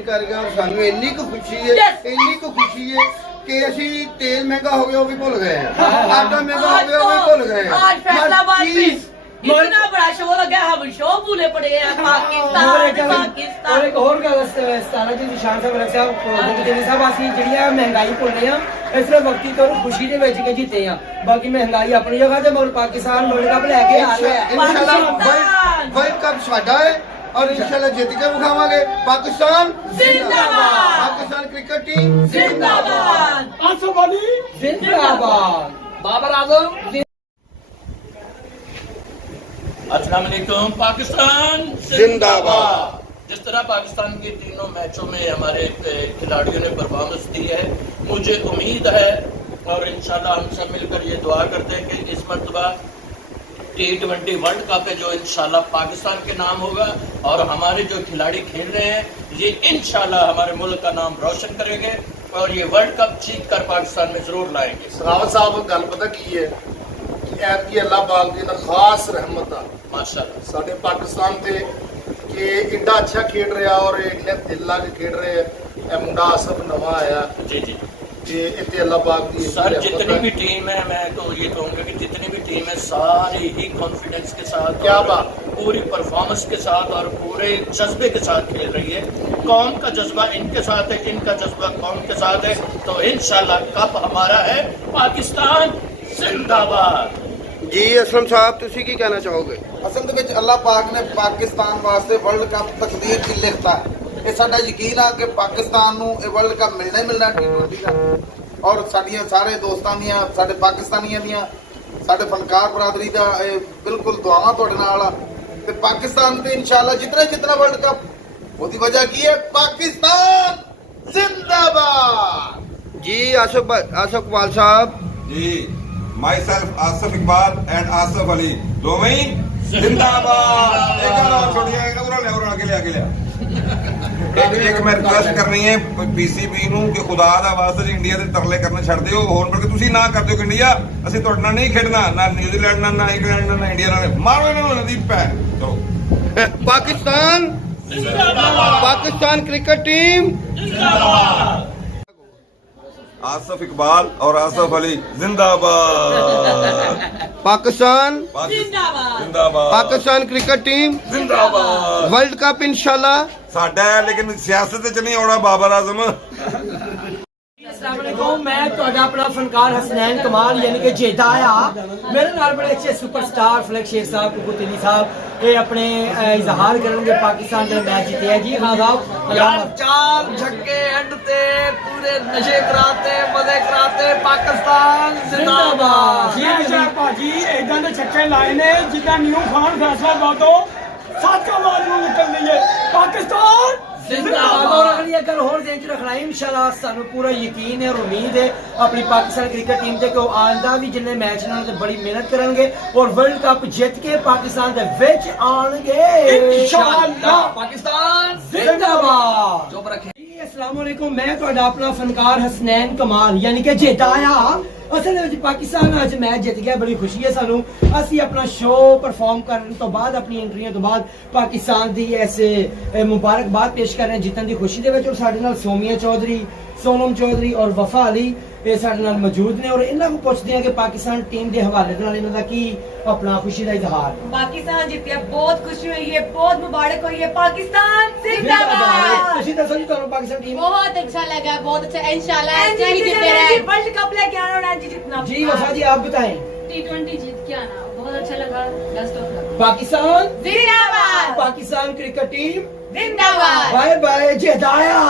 Change ਕਰ ਗਿਆ ਔਰ ਸਾਨੂੰ ਇੰਨੀ ਕੁ ਖੁਸ਼ੀ ਹੈ कि असी तेल महंगा हो गया वो भी भूल गए हैं, आटा महंगा हो गया वो भी भूल गए हैं। आज फैसलाबाद में इतना बड़ा शो लगा, हम शो भूले पड़े हैं। पाकिस्तान और एक और गल 17 ਦੀ ਨਿਸ਼ਾਨ ਸਾਹਿਬ ਰੱਖਿਆ ਗੁਰਦੇਵ ਸਾਹਿਬ ਅਸੀਂ ਜਿਹੜੀਆਂ ਮਹਿੰਗਾਈ ਭੁੱਲ ਰਹੇ ਆ ਇਸ ਤਰ੍ਹਾਂ ਵਕਤੀ ਤੌਰ ਖੁਸ਼ੀ ਦੇ ਵਿੱਚ ਕੇ ਜਿੱਤੇ ਆ। ਬਾਕੀ ਮਹਿੰਗਾਈ ਆਪਣੀ ਜਗ੍ਹਾ ਤੇ ਮਗਰ ਪਾਕਿਸਤਾਨ ਵਰਲਡ ਕੱਪ ਲੈ ਕੇ ਆ ਰਿਹਾ ਹੈ। इंशाल्लाह वर्ल्ड कप साडा है और इंशाल्लाह जीत के दिखावांगे। पाकिस्तान जिंदाबाद, पाकिस्तान क्रिकेट टीम जिंदाबाद, आसफ अली जिंदाबाद, बाबर आजम। अस्सलाम वालेकुम। पाकिस्तान जिंदाबाद। जिस तरह पाकिस्तान के तीनों मैचों में हमारे खिलाड़ियों ने परफॉर्मेंस दी है, मुझे उम्मीद है और इंशाल्लाह हम सब मिलकर ये दुआ करते हैं कि इस मरतबा T20 वर्ल्ड कप है जो इंशाल्लाह पाकिस्तान के नाम होगा और हमारे जो खिलाड़ी खेल रहे हैं ये इंशाल्लाह हमारे मुल्क का नाम रोशन करेंगे और ये वर्ल्ड कप जीत कर पाकिस्तान में जरूर लाएंगे। सखावत साहब गल पता की है कि ऐतकी अल्लाह पाक दी ना खास रहमत आ माशाल्लाह साडे पाकिस्तान ते कि एडा अच्छा खेल रहा और इन्ने दिल ला के खेल रहे हैं। मुंडा आसफ नवा आया जी जी कि इतने अल्लाह पाक दी सर जितनी भी टीम है मैं तो ये कहूँगा कि जितनी भी टीम है सारी ही कॉन्फिडेंस के साथ, क्या और बात, पूरी परफॉर्मेंस के साथ और पूरे जज्बे के साथ खेल रही है। कौम का जज्बा इनके साथ है, इनका जज्बा कौम के साथ है, तो इंशाल्लाह कप हमारा है। पाकिस्तान जिंदाबाद। जी असलम साहब तुसी की कहना चाहोगे? असल ਦੇ ਵਿੱਚ ਅੱਲਾਹ ਪਾਕ ਨੇ ਪਾਕਿਸਤਾਨ ਵਾਸਤੇ ਵਰਲਡ ਕੱਪ ਤਕਦੀਰ 'ਚ ਲਿਖਤਾ ਹੈ। ਇਹ ਸਾਡਾ ਯਕੀਨ ਆ ਕਿ ਪਾਕਿਸਤਾਨ ਨੂੰ ਇਹ ਵਰਲਡ ਕੱਪ ਮਿਲਣਾ ਹੀ ਮਿਲਣਾ T20 ਦਾ। ਔਰ ਸਾਡੀਆਂ ਸਾਰੇ ਦੋਸਤਾਂ ਦੀਆਂ, ਸਾਡੇ ਪਾਕਿਸਤਾਨੀਆਂ ਦੀਆਂ, ਸਾਡੇ ਫਨਕਾਰ ਬਰਾਦਰੀ ਦਾ ਇਹ ਬਿਲਕੁਲ ਦੁਆਵਾਂ ਤੁਹਾਡੇ ਨਾਲ ਆ ਤੇ ਪਾਕਿਸਤਾਨ ਤੇ ਇਨਸ਼ਾਅੱਲਾ ਜਿਤਨਾ ਵਰਲਡ ਕੱਪ ਉਹਦੀ ਵਜ੍ਹਾ ਕੀ ਹੈ? ਪਾਕਿस्तान जिंदाबाद। जी आसफ इकबाल साहब। जी myself Asaf Iqbal and Asaf Ali दोवें ही जिंदाबाद। एक और छोड़िए आगे लिया एक मैं रिक्वेस्ट करनी है पीसीबी ਨੂੰ ਕਿ ਖੁਦਾ ਦਾ ਵਾਸਤੇ ਇੰਡੀਆ ਦੇ ਤਰਲੇ ਕਰਨੇ ਛੱਡ ਦਿਓ ਹੋਰ ਬਲਕਿ ਤੁਸੀਂ ਨਾ ਕਰ ਦਿਓ ਕਿ ਇੰਡੀਆ ਅਸੀਂ ਤੁਹਾਡੇ ਨਾਲ ਨਹੀਂ ਖੇਡਣਾ ਨਾ ਨਿਊਜ਼ੀਲੈਂਡ ਨਾਲ ਨਾ ਇੰਗਲੈਂਡ ਨਾਲ ਨਾ ਇੰਡੀਆ ਨਾਲ ਮਾਰੋ ਇਹਨਾਂ ਨੂੰ ਨਦੀ ਪੈ ਚਲੋ पाकिस्तान पाकिस्तान क्रिकेट टीम जिंदाबाद। आसफ इकबाल और आसफ अली जिंदाबाद। पाकिस्तान जिंदाबाद। पाकिस्तान क्रिकेट टीम जिंदाबाद। वर्ल्ड कप इंशाल्लाह ਸਾਡਾ ਹੈ ਲੇਕਿਨ ਸਿਆਸਤ ਚ ਨਹੀਂ ਆਉਣਾ ਬਾਬਰ ਆਜ਼ਮ। अस्सलाम वालेकुम, मैं ਤੁਹਾਡਾ ਆਪਣਾ ਫਨਕਾਰ ਹਸਨੈਨ ਕਮਾਲ ਯਾਨੀ ਕਿ ਜੇਦਾ ਆ। ਮੇਰੇ ਨਾਲ ਬੜੇ ਅੱਛੇ ਸੁਪਰਸਟਾਰ ਫਲੈਕ ਸ਼ੇਖ ਸਾਹਿਬ ਕੁਬੂਤਲੀ ਸਾਹਿਬ ਇਹ ਆਪਣੇ ਇਜ਼ਹਾਰ ਕਰਨਗੇ ਪਾਕਿस्तान ਦੇ मैच जीते जी। हाँ साहब यार चार छक्के एंड ते पूरे नशे कराते मजे कराते पाकिस्तान जिंदाबाद। जी ਭਾਜੀ ਇਦਾਂ ਦੇ ਛੱਕੇ ਲਾਏ ਨੇ ਜਿੱਦਾਂ ਨਿਊ ਖਾਨ ਫੈਸਲਾਬਾਦ ਤੋਂ ਸਾਦਕਾਬਾਦ ਨੂੰ ਨਿਕਲਣੀ ਹੈ। ਪਾਕਿस्तान जिंदाबाद। और अगली एक गल होर देख रखना है इंशाल्लाह सानू पूरा यकीन है और उम्मीद है अपनी पाकिस्तान क्रिकेट टीम ते कि आंदा भी जिन्ने मैच ने ते बड़ी मेहनत करेंगे और वर्ल्ड कप जीत के पाकिस्तान दे विच आउणगे इंशाल्लाह। पाकिस्तान जिंदाबाद। चुप रखे। अस्सलाम वालेकुम, मैं ਤੁਹਾਡਾ ਆਪਣਾ ਫਨਕਾਰ ਹਸਨੈਨ ਕਮਾਲ ਯਾਨੀ ਕਿ ਜੇਦਾ ਆ। ਅਸਲ ਵਿੱਚ ਪਾਕਿਸਤਾਨ ਅੱਜ ਮੈਚ ਜਿੱਤ ਗਿਆ, ਬੜੀ ਖੁਸ਼ੀ ਹੈ ਸਾਨੂੰ। ਅਸੀਂ ਆਪਣਾ ਸ਼ੋਅ ਪਰਫਾਰਮ ਕਰਨ ਤੋਂ ਬਾਅਦ ਆਪਣੀ ਐਂਟਰੀਆਂ ਤੋਂ ਬਾਅਦ ਪਾਕਿਸਤਾਨ ਦੀ ਐਸੇ ਮੁਬਾਰਕਬਾਦ ਪੇਸ਼ ਕਰ ਰਹੇ ਹਾਂ ਜਿੱਤਣ ਦੀ ਖੁਸ਼ੀ ਦੇ ਵਿੱਚ। ਔਰ ਸਾਡੇ ਨਾਲ ਸੋਮੀਆ ਚੌਧਰੀ, ਸੋਨਮ ਚੌਧਰੀ ਔਰ ਵਫਾ ਅਲੀ ਇਹ ਸਾਡੇ ਨਾਲ ਮੌਜੂਦ ਨੇ ਔਰ ਇਹਨਾਂ ਨੂੰ ਪੁੱਛਦੇ ਹਾਂ ਕਿ ਪਾਕਿस्तान ਟੀਮ ਦੇ ਹਵਾਲੇ ਨਾਲ ਇਹਨਾਂ ਦਾ ਕੀ ਆਪਣਾ ਖੁਸ਼ੀ ਦਾ ਇਜ਼ਹਾਰ। पाकिस्तान जीतिया, बहुत खुशी हुई है, बहुत मुबारक हुई है। पाकिस्तान जिंदाबाद। ਤੁਸੀਂ ਦੱਸੋ ਜੀ ਤੁਹਾਨੂੰ ਪਾਕਿस्तान ਟੀम। बहुत अच्छा लगा, बहुत अच्छा। इंशाल्लाह ऐसे ही जीते रहे। वर्ल्ड कप लेके आना और आज जीतना। जी वफा जी आप बताएं। T20 जीत के आना बहुत अच्छा लगा। Best of luck. पाकिस्तान जिंदाबाद। पाकिस्तान क्रिकेट टीम जिंदाबाद। Bye bye जेदाया।